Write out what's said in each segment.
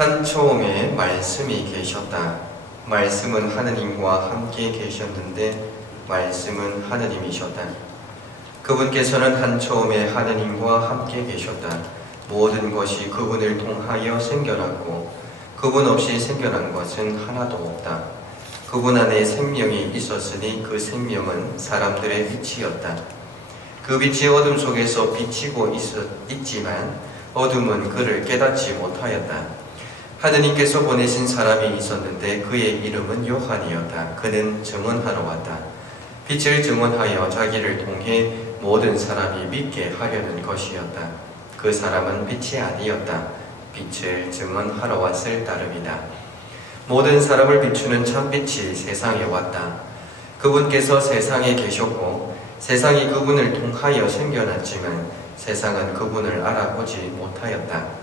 한 처음에 말씀이 계셨다. 말씀은 하느님과 함께 계셨는데 말씀은 하느님이셨다. 그분께서는 한 처음에 하느님과 함께 계셨다. 모든 것이 그분을 통하여 생겨났고 그분 없이 생겨난 것은 하나도 없다. 그분 안에 생명이 있었으니 그 생명은 사람들의 빛이었다. 그 빛이 어둠 속에서 비치고 있지만 어둠은 그를 깨닫지 못하였다. 하느님께서 보내신 사람이 있었는데 그의 이름은 요한이었다. 그는 증언하러 왔다. 빛을 증언하여 자기를 통해 모든 사람이 믿게 하려는 것이었다. 그 사람은 빛이 아니었다. 빛을 증언하러 왔을 따름이다. 모든 사람을 비추는 참빛이 세상에 왔다. 그분께서 세상에 계셨고 세상이 그분을 통하여 생겨났지만 세상은 그분을 알아보지 못하였다.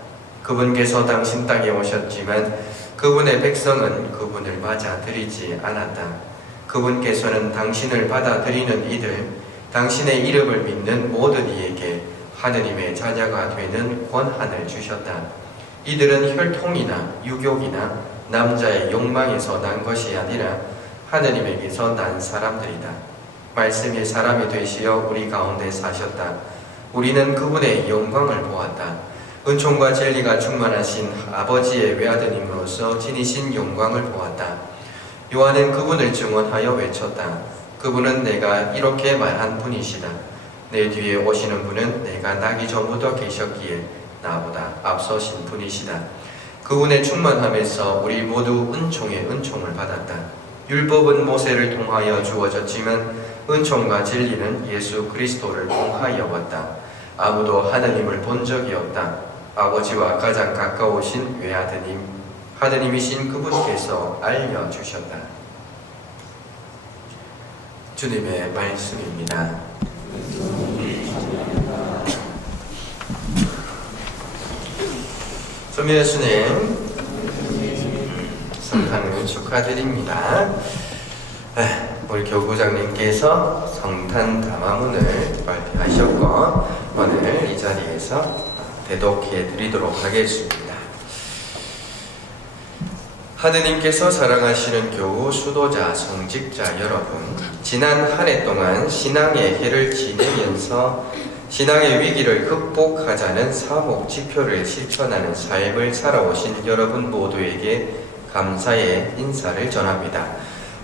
그분께서 당신 땅에 오셨지만 그분의 백성은 그분을 맞아들이지 않았다. 그분께서는 당신을 받아들이는 이들, 당신의 이름을 믿는 모든 이에게 하느님의 자녀가 되는 권한을 주셨다. 이들은 혈통이나 유교이나 남자의 욕망에서 난 것이 아니라 하느님에게서 난 사람들이다. 말씀이 사람이 되시어 우리 가운데 사셨다. 우리는 그분의 영광을 보았다. 은총과 진리가 충만하신 아버지의 외아드님으로서 지니신 영광을 보았다. 요한은 그분을 증언하여 외쳤다. 그분은 내가 이렇게 말한 분이시다. 내 뒤에 오시는 분은 내가 나기 전부터 계셨기에 나보다 앞서신 분이시다. 그분의 충만함에서 우리 모두 은총의 은총을 받았다. 율법은 모세를 통하여 주어졌지만 은총과 진리는 예수 그리스도를 통하여 왔다. 아무도 하느님을 본 적이 없다. 아버지와 가장 가까우신 외아드님, 하느님이신 그분께서 알려주셨다. 주님의 말씀입니다. 좀 예수님 성탄을 축하드립니다. 우리 교구장님께서 성탄 담화문을 발표하셨고 오늘 이 자리에서 대독해 드리도록 하겠습니다. 하느님께서 사랑하시는 교우, 수도자, 성직자 여러분, 지난 한 해 동안 신앙의 해를 지내면서 신앙의 위기를 극복하자는 사목 지표를 실천하는 삶을 살아오신 여러분 모두에게 감사의 인사를 전합니다.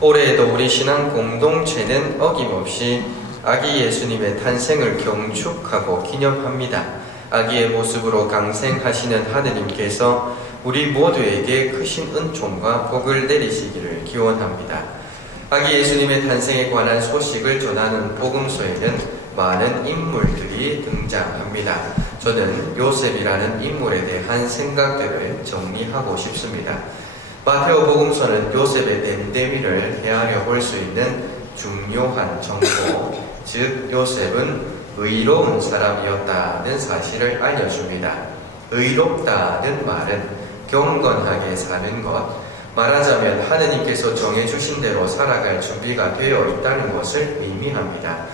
올해에도 우리 신앙 공동체는 어김없이 아기 예수님의 탄생을 경축하고 기념합니다. 아기의 모습으로 강생하시는 하느님께서 우리 모두에게 크신 은총과 복을 내리시기를 기원합니다. 아기 예수님의 탄생에 관한 소식을 전하는 복음서에는 많은 인물들이 등장합니다. 저는 요셉이라는 인물에 대한 생각들을 정리하고 싶습니다. 마테오 복음서는 요셉의 댐댐이를 헤아려 볼 수 있는 중요한 정보, 즉 요셉은 의로운 사람이었다는 사실을 알려줍니다. 의롭다는 말은 경건하게 사는 것, 말하자면 하느님께서 정해주신 대로 살아갈 준비가 되어 있다는 것을 의미합니다.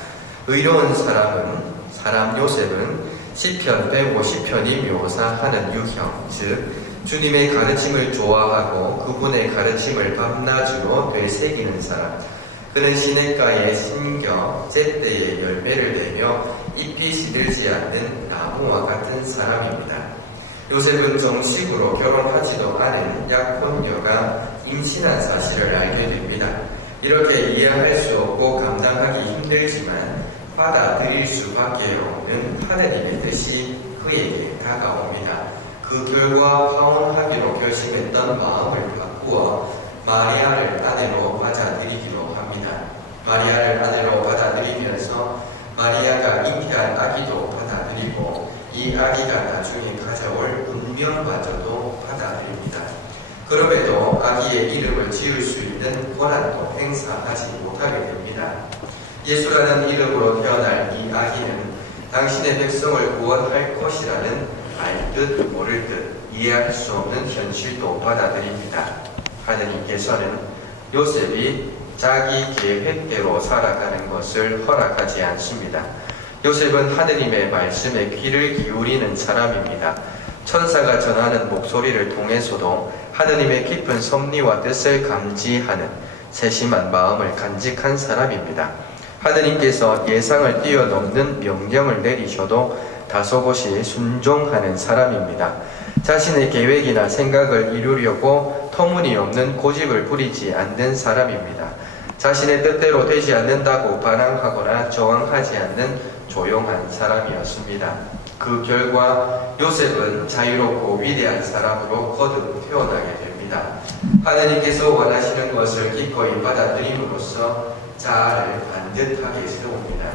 의로운 사람 요셉은 시편 150편이 묘사하는 유형, 즉 주님의 가르침을 좋아하고 그분의 가르침을 밤낮으로 되새기는 사람, 그는 시냇가에 심겨 쨘때에 열매를 내며 잎이 시들지 않는 나무와 같은 사람입니다. 요셉은 정식으로 결혼하지도 않은 약혼녀가 임신한 사실을 알게 됩니다. 이렇게 이해할 수 없고 감당하기 힘들지만 받아들일 수밖에 없는 하느님의 뜻이 그에게 다가옵니다. 그 결과 화원하기로 결심했던 마음을 바꾸어 마리아를 아내로 받아들이기로 합니다. 마리아를 아내로 받아들이면서 마리아가 잉태한 아기도 받아들이고 이 아기가 나중에 가져올 운명마저도 받아들입니다. 그럼에도 아기의 이름을 지을 수 있는 권한도 행사하지 못하게 됩니다. 예수라는 이름으로 태어날 이 아기는 당신의 백성을 구원할 것이라는 알 듯 모를 듯 이해할 수 없는 현실도 받아들입니다. 하느님께서는 요셉이 자기 계획대로 살아가는 것을 허락하지 않습니다. 요셉은 하느님의 말씀에 귀를 기울이는 사람입니다. 천사가 전하는 목소리를 통해서도 하느님의 깊은 섭리와 뜻을 감지하는 세심한 마음을 간직한 사람입니다. 하느님께서 예상을 뛰어넘는 명령을 내리셔도 다소곳이 순종하는 사람입니다. 자신의 계획이나 생각을 이루려고 터무니없는 고집을 부리지 않는 사람입니다. 자신의 뜻대로 되지 않는다고 반항하거나 저항하지 않는 조용한 사람이었습니다. 그 결과 요셉은 자유롭고 위대한 사람으로 거듭 태어나게 됩니다. 하느님께서 원하시는 것을 기꺼이 받아들임으로써 자아를 반듯하게 세웁니다.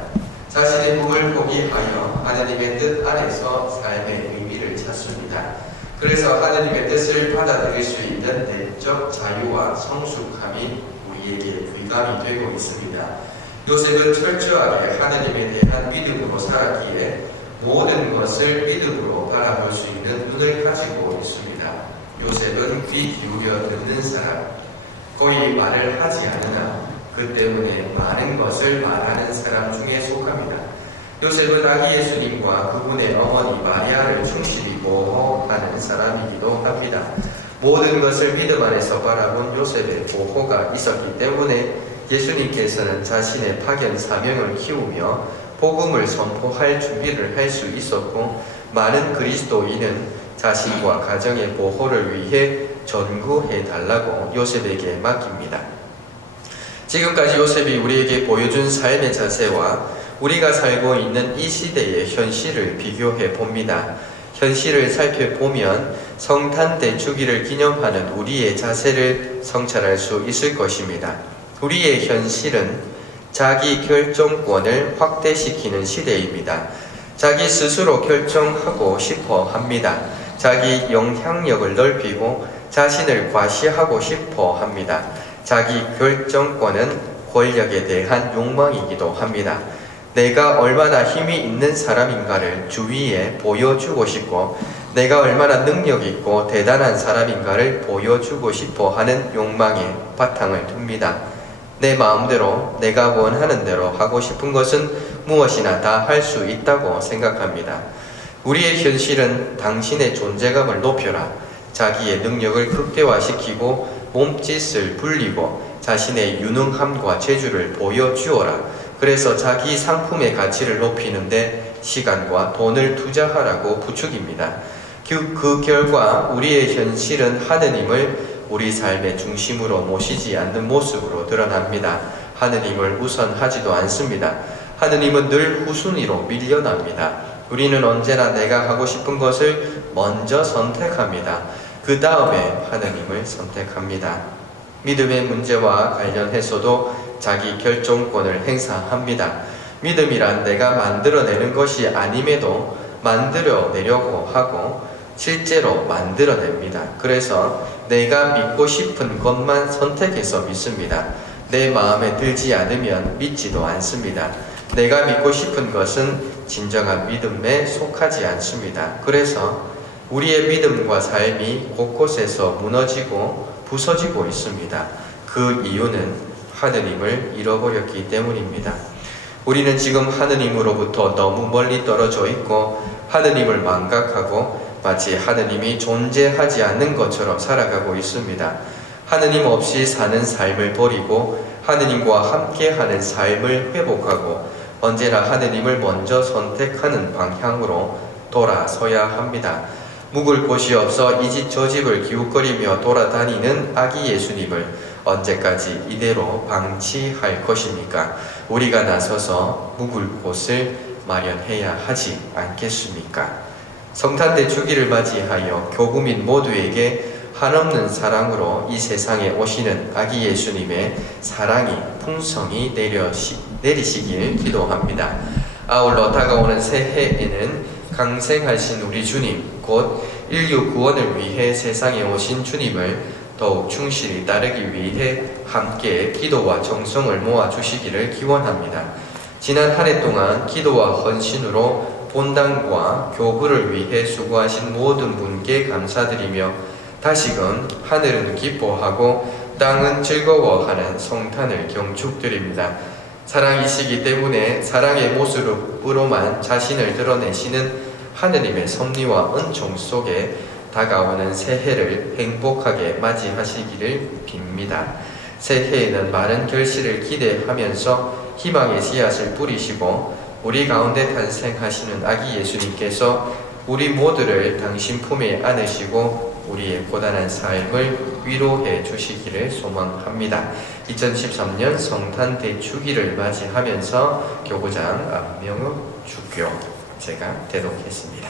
자신의 꿈을 포기하여 하느님의 뜻 안에서 삶의 의미를 찾습니다. 그래서 하느님의 뜻을 받아들일 수 있는 내적 자유와 성숙함이 우리에게 귀감이 되고 있습니다. 요셉은 철저하게 하느님에 대한 믿음으로 살았기에 모든 것을 믿음으로 바라볼 수 있는 눈을 가지고 있습니다. 요셉은 귀 기울여 듣는 사람, 거의 말을 하지 않으나 그 때문에 많은 것을 말하는 사람 중에 속합니다. 요셉은 아기 예수님과 그분의 어머니 마리아를 충실히 보호하는 사람이기도 합니다. 모든 것을 믿음 안에서 바라본 요셉의 보호가 있었기 때문에 예수님께서는 자신의 파견 사명을 키우며 복음을 선포할 준비를 할 수 있었고, 많은 그리스도인은 자신과 가정의 보호를 위해 전구해 달라고 요셉에게 맡깁니다. 지금까지 요셉이 우리에게 보여준 삶의 자세와 우리가 살고 있는 이 시대의 현실을 비교해 봅니다. 현실을 살펴보면 성탄대 주기를 기념하는 우리의 자세를 성찰할 수 있을 것입니다. 우리의 현실은 자기 결정권을 확대시키는 시대입니다. 자기 스스로 결정하고 싶어 합니다. 자기 영향력을 넓히고 자신을 과시하고 싶어 합니다. 자기 결정권은 권력에 대한 욕망이기도 합니다. 내가 얼마나 힘이 있는 사람인가를 주위에 보여주고 싶고, 내가 얼마나 능력 있고 대단한 사람인가를 보여주고 싶어 하는 욕망에 바탕을 둡니다. 내 마음대로 내가 원하는 대로 하고 싶은 것은 무엇이나 다 할 수 있다고 생각합니다. 우리의 현실은 당신의 존재감을 높여라, 자기의 능력을 극대화시키고 몸짓을 불리고 자신의 유능함과 재주를 보여주어라, 그래서 자기 상품의 가치를 높이는데 시간과 돈을 투자하라고 부추깁니다. 그 결과 우리의 현실은 하느님을 우리 삶의 중심으로 모시지 않는 모습으로 드러납니다. 하느님을 우선하지도 않습니다. 하느님은 늘 후순위로 밀려납니다. 우리는 언제나 내가 하고 싶은 것을 먼저 선택합니다. 그 다음에 하느님을 선택합니다. 믿음의 문제와 관련해서도 자기 결정권을 행사합니다. 믿음이란 내가 만들어내는 것이 아님에도 만들어내려고 하고 실제로 만들어냅니다. 그래서 내가 믿고 싶은 것만 선택해서 믿습니다. 내 마음에 들지 않으면 믿지도 않습니다. 내가 믿고 싶은 것은 진정한 믿음에 속하지 않습니다. 그래서 우리의 믿음과 삶이 곳곳에서 무너지고 부서지고 있습니다. 그 이유는 하느님을 잃어버렸기 때문입니다. 우리는 지금 하느님으로부터 너무 멀리 떨어져 있고 하느님을 망각하고 마치 하느님이 존재하지 않는 것처럼 살아가고 있습니다. 하느님 없이 사는 삶을 버리고 하느님과 함께하는 삶을 회복하고 언제나 하느님을 먼저 선택하는 방향으로 돌아서야 합니다. 묵을 곳이 없어 이 집 저 집을 기웃거리며 돌아다니는 아기 예수님을 언제까지 이대로 방치할 것입니까? 우리가 나서서 묵을 곳을 마련해야 하지 않겠습니까? 성탄대 주기를 맞이하여 교구민 모두에게 한없는 사랑으로 이 세상에 오시는 아기 예수님의 사랑이 풍성히 내리시길 기도합니다. 아울러 다가오는 새해에는 강생하신 우리 주님, 곧 인류 구원을 위해 세상에 오신 주님을 더욱 충실히 따르기 위해 함께 기도와 정성을 모아주시기를 기원합니다. 지난 한 해 동안 기도와 헌신으로 본당과 교부를 위해 수고하신 모든 분께 감사드리며 다시금 하늘은 기뻐하고 땅은 즐거워하는 성탄을 경축드립니다. 사랑이시기 때문에 사랑의 모습으로만 자신을 드러내시는 하느님의 섭리와 은총 속에 다가오는 새해를 행복하게 맞이하시기를 빕니다. 새해에는 많은 결실을 기대하면서 희망의 씨앗을 뿌리시고 우리 가운데 탄생하시는 아기 예수님께서 우리 모두를 당신 품에 안으시고 우리의 고단한 삶을 위로해 주시기를 소망합니다. 2013년 성탄 대축일을 맞이하면서 교구장 안명욱 주교 제가 대독했습니다.